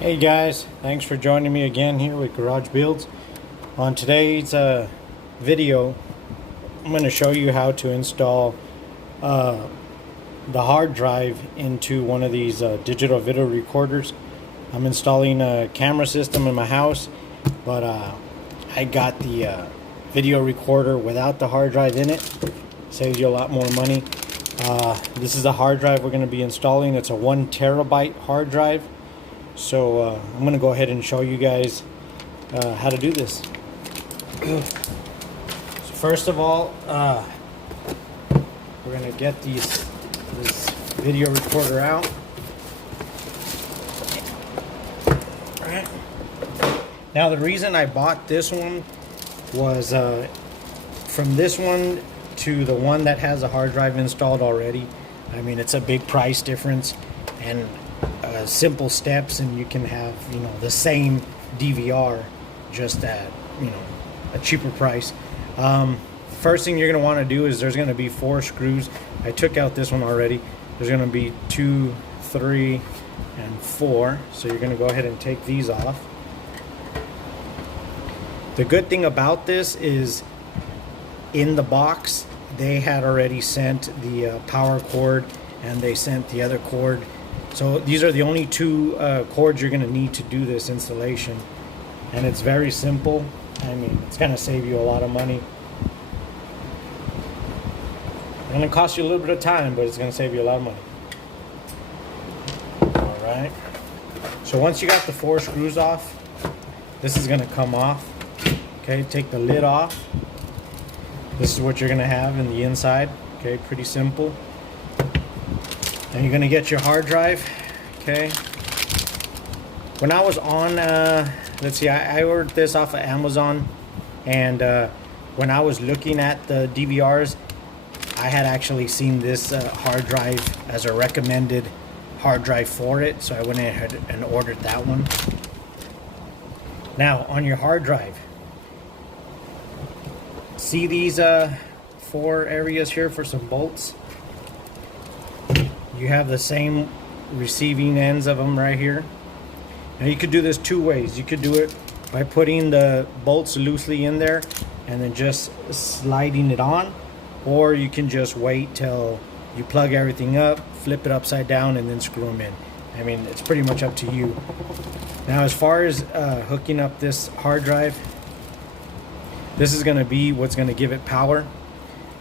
Hey guys, thanks for joining me again here with Garage Builds. On today's video, I'm going to show you how to install the hard drive into one of these digital video recorders. I'm installing a camera system in my house, but I got the video recorder without the hard drive in it. Saves you a lot more money. This is a hard drive we're going to be installing. It's a 1 terabyte hard drive. So I'm going to go ahead and show you guys how to do this. So first of all, we're going to get this video recorder out. Alright. Now the reason I bought this one was from this one to the one that has a hard drive installed already. I mean, it's a big price difference, and simple steps, and you can have, you know, the same DVR just at, you know, a cheaper price. First thing you're going to want to do is there's going to be 4 screws. I took out this one already. There's going to be 2, 3, and 4. So you're going to go ahead and take these off. The good thing about this is in the box they had already sent the power cord, and they sent the other cord. So these are the only 2 cords you're going to need to do this installation, and it's very simple. I mean, it's going to save you a lot of money. It's going to cost you a little bit of time, but it's going to save you a lot of money. Alright, so once you got the 4 screws off, this is going to come off. Okay, take the lid off. This is what you're going to have in the inside. Okay, pretty simple. And you're going to get your hard drive. Okay. When I was on, let's see, I ordered this off of Amazon. And when I was looking at the DVRs, I had actually seen this hard drive as a recommended hard drive for it. So I went ahead and ordered that one. Now, on your hard drive, see these 4 areas here for some bolts? You have the same receiving ends of them right here. Now you could do this 2 ways. You could do it by putting the bolts loosely in there and then just sliding it on, or you can just wait till you plug everything up, flip it upside down, and then screw them in. I mean, it's pretty much up to you. Now as far as hooking up this hard drive, this is going to be what's going to give it power.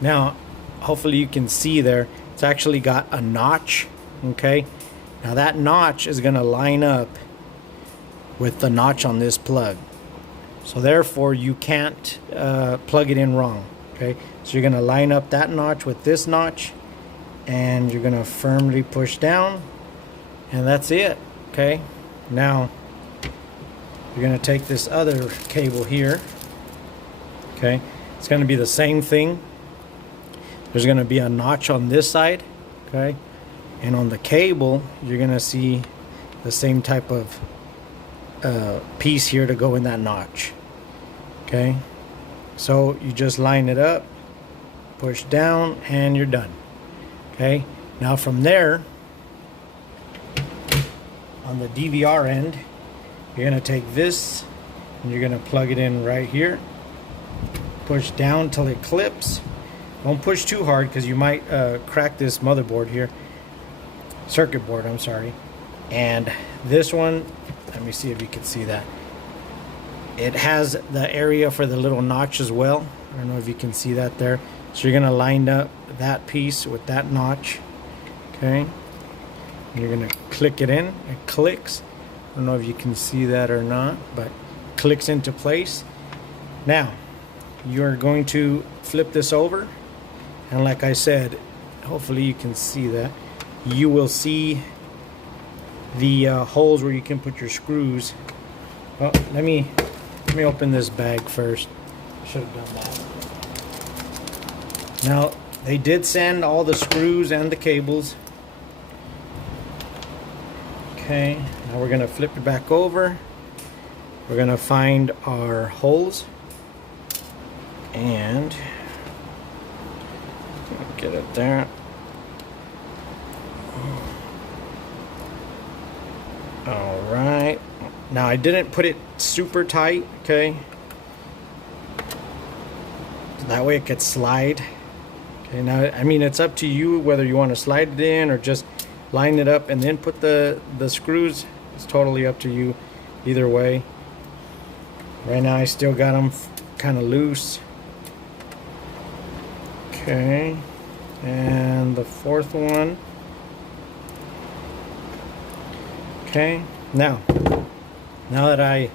Now hopefully you can see there, it's actually got a notch. Okay, now that notch is going to line up with the notch on this plug, so therefore you can't plug it in wrong. Okay, so you're going to line up that notch with this notch, and you're going to firmly push down, and that's it. Okay, now you're going to take this other cable here. Okay, it's going to be the same thing. There's going to be a notch on this side, okay, and on the cable you're going to see the same type of piece here to go in that notch. Okay, so you just line it up, push down, and you're done. Okay, now from there, on the DVR end, you're going to take this and you're going to plug it in right here, push down till it clips. Don't push too hard because you might crack this motherboard here, circuit board, I'm sorry. And this one, let me see if you can see that. It has the area for the little notch as well. I don't know if you can see that there. So you're going to line up that piece with that notch. Okay. And you're going to click it in. It clicks. I don't know if you can see that or not, but clicks into place. Now, you're going to flip this over. And like I said, hopefully you can see that. You will see the holes where you can put your screws. Oh, let me open this bag first. Should have done that. Now, they did send all the screws and the cables. Okay, now we're going to flip it back over. We're going to find our holes. And get it there. All right. Now I didn't put it super tight, okay? That way it could slide. Okay, now I mean it's up to you whether you want to slide it in or just line it up and then put the screws. It's totally up to you either way. Right now I still got them kind of loose. Okay, and the fourth one. Okay, now that I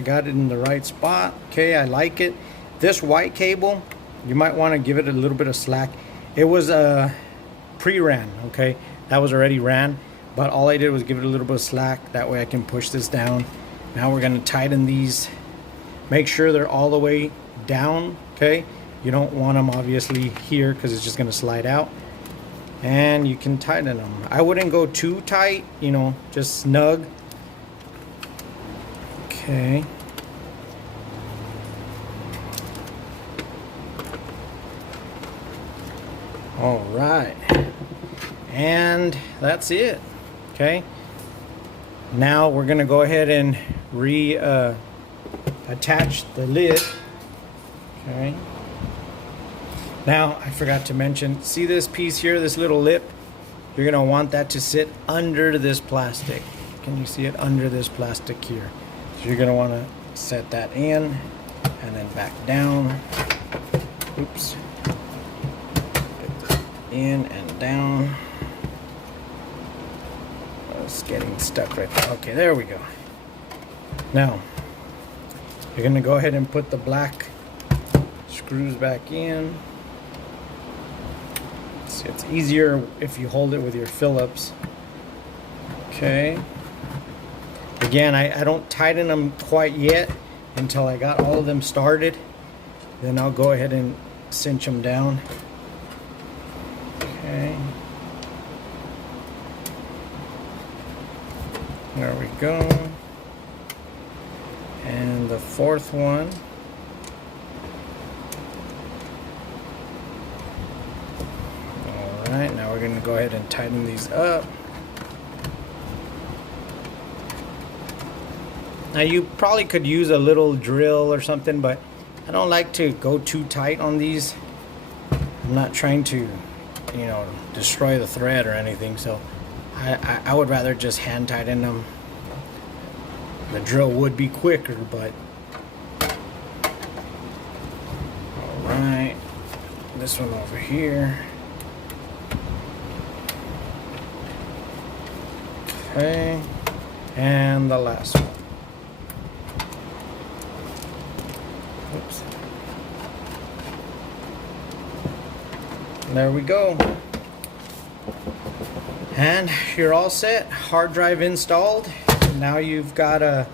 got it in the right spot. Okay, I like it. This white cable, you might want to give it a little bit of slack. It was pre-ran, okay? That was already ran, but all I did was give it a little bit of slack. That way I can push this down. Now we're going to tighten these. Make sure they're all the way down, okay? You don't want them obviously here because it's just going to slide out. And you can tighten them. I wouldn't go too tight, you know, just snug. Okay. All right, and that's it. Okay, now we're gonna go ahead and attach the lid. Okay, now I forgot to mention, see this piece here, this little lip? You're gonna want that to sit under this plastic. Can you see it under this plastic here? So you're gonna want to set that in and then back down. Oops. In and down. It's getting stuck right there. Okay, there we go. Now you're gonna go ahead and put the black screws back in. It's easier if you hold it with your Phillips. Okay. Again, I don't tighten them quite yet until I got all of them started. Then I'll go ahead and cinch them down. Okay. There we go. And the fourth one. Alright, now we're going to go ahead and tighten these up. Now you probably could use a little drill or something, but I don't like to go too tight on these. I'm not trying to, you know, destroy the thread or anything, so I would rather just hand tighten them. The drill would be quicker, but alright, this one over here. Okay, and the last one. Oops. There we go. And you're all set. Hard drive installed. Now you've got the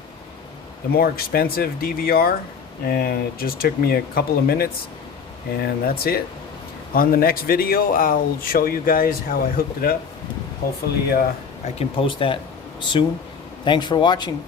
more expensive DVR, and it just took me a couple of minutes, and that's it. On the next video, I'll show you guys how I hooked it up. Hopefully I can post that soon. Thanks for watching.